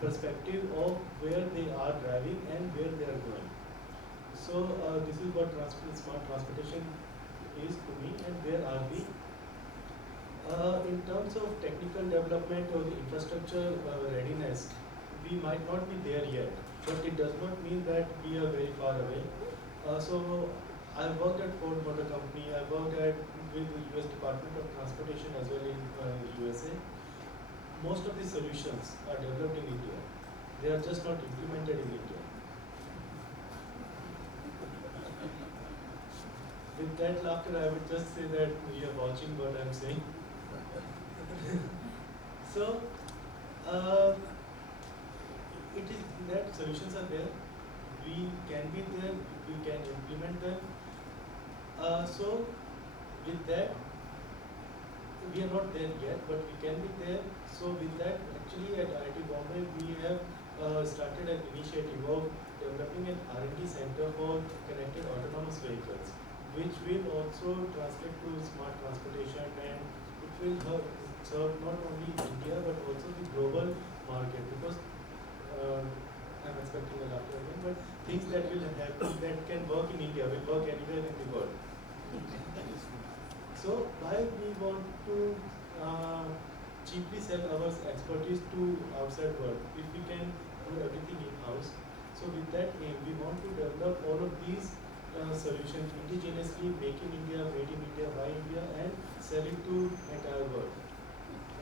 perspective of where they are driving and where they are going. So this is what smart transportation is to me, and where are we? In terms of technical development or the infrastructure readiness, we might not be there yet, but it does not mean that we are very far away. So I worked at Ford Motor Company. I worked with the U.S. Department of Transportation as well in USA. Most of the solutions are developed in India. They are just not implemented in India. With that laughter, I would just say that you are watching what I'm saying. So, it is that solutions are there. We can be there. We can implement them. So, with that, we are not there yet, but we can be there. So, with that, actually at IIT Bombay, we have started an initiative of developing an R&D center for connected autonomous vehicles, which will also translate to smart transportation, and it will serve not only India but also the global market, because I'm expecting a laughter again, but things that will happen that can work in India will work anywhere in the world. So why we want to cheaply sell our expertise to outside world if we can do everything in-house? So with that aim, we want to develop all of these solutions indigenously, make in India, made in India, by India, and sell it to entire world.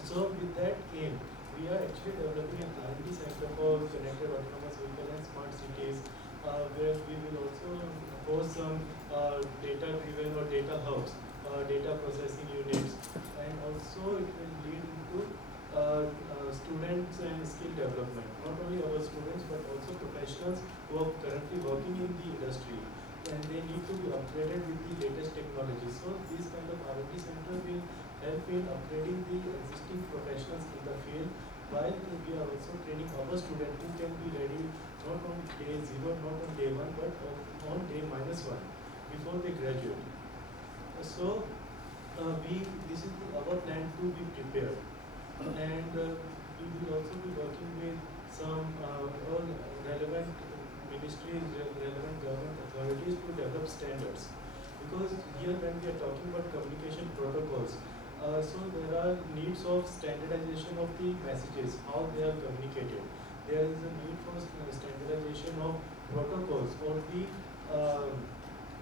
So with that aim, we are actually developing an R&D center for connected autonomous vehicle and smart cities, where we will also host some data-driven or data hubs, data processing units, and also it will lead into students and skill development. Not only our students but also professionals who are currently working in the industry, and they need to be upgraded with the latest technology. So this kind of R&D center will help in upgrading the existing professionals in the field, while we are also training our students who can be ready not on day 0, not on day 1, but on day -1 before they graduate. So this is our plan to be prepared, and we will also be working with some all relevant ministries, relevant government authorities to develop standards. Because here when we are talking about communication protocols, so there are needs of standardization of the messages, how they are communicated. There is a need for standardization of protocols or the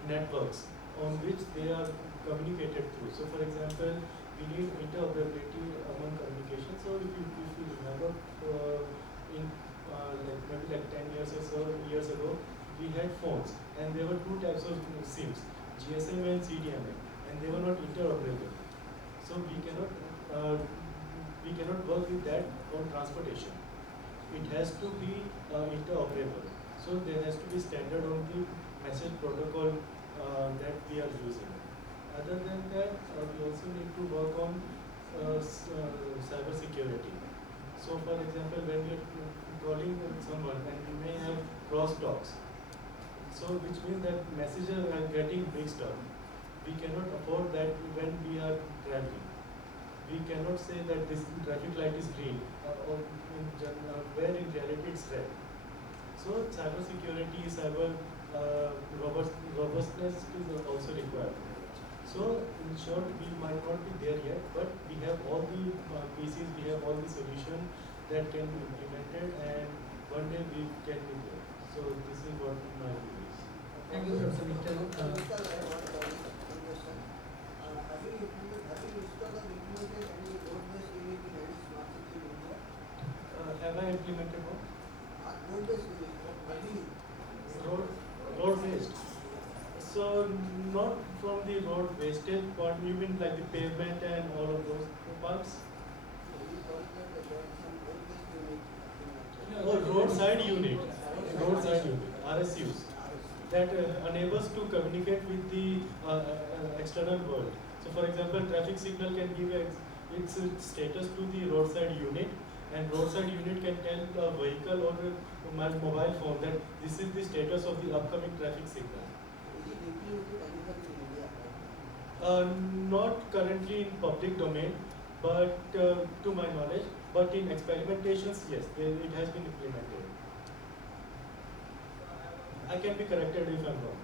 networks on which they are communicated through. So for example, we need interoperability among communication. So if you remember in maybe like 10 years or so years ago, we had phones and there were two types of SIMs, GSM and CDMA, and they were not interoperable. So we cannot work with that on transportation. It has to be interoperable. So there has to be standard on the message protocol that we are using. Other than that, we also need to work on cyber security. So for example, when we are calling someone and we may have crosstalks, so which means that messages are getting mixed up. We cannot afford that when we are traveling. We cannot say that this traffic light is green where in reality it's red. So cyber security, cyber robustness is also required. So in short, we might not be there yet, but we have all the pieces, we have all the solutions that can be implemented, and one day we can be there. So this is what my view is. Thank you, Professor Mittal. Have I implemented what? Road waste. So not from the road wastage part, you mean like the pavement and all of those parts? Oh, roadside unit, RSUs, that enables to communicate with the external world. So for example, traffic signal can give its status to the roadside unit, and roadside unit can tell a vehicle or my mobile phone that this is the status of the upcoming traffic signal. Not currently in public domain, but to my knowledge, but in experimentations, yes, it has been implemented. I can be corrected if I'm wrong.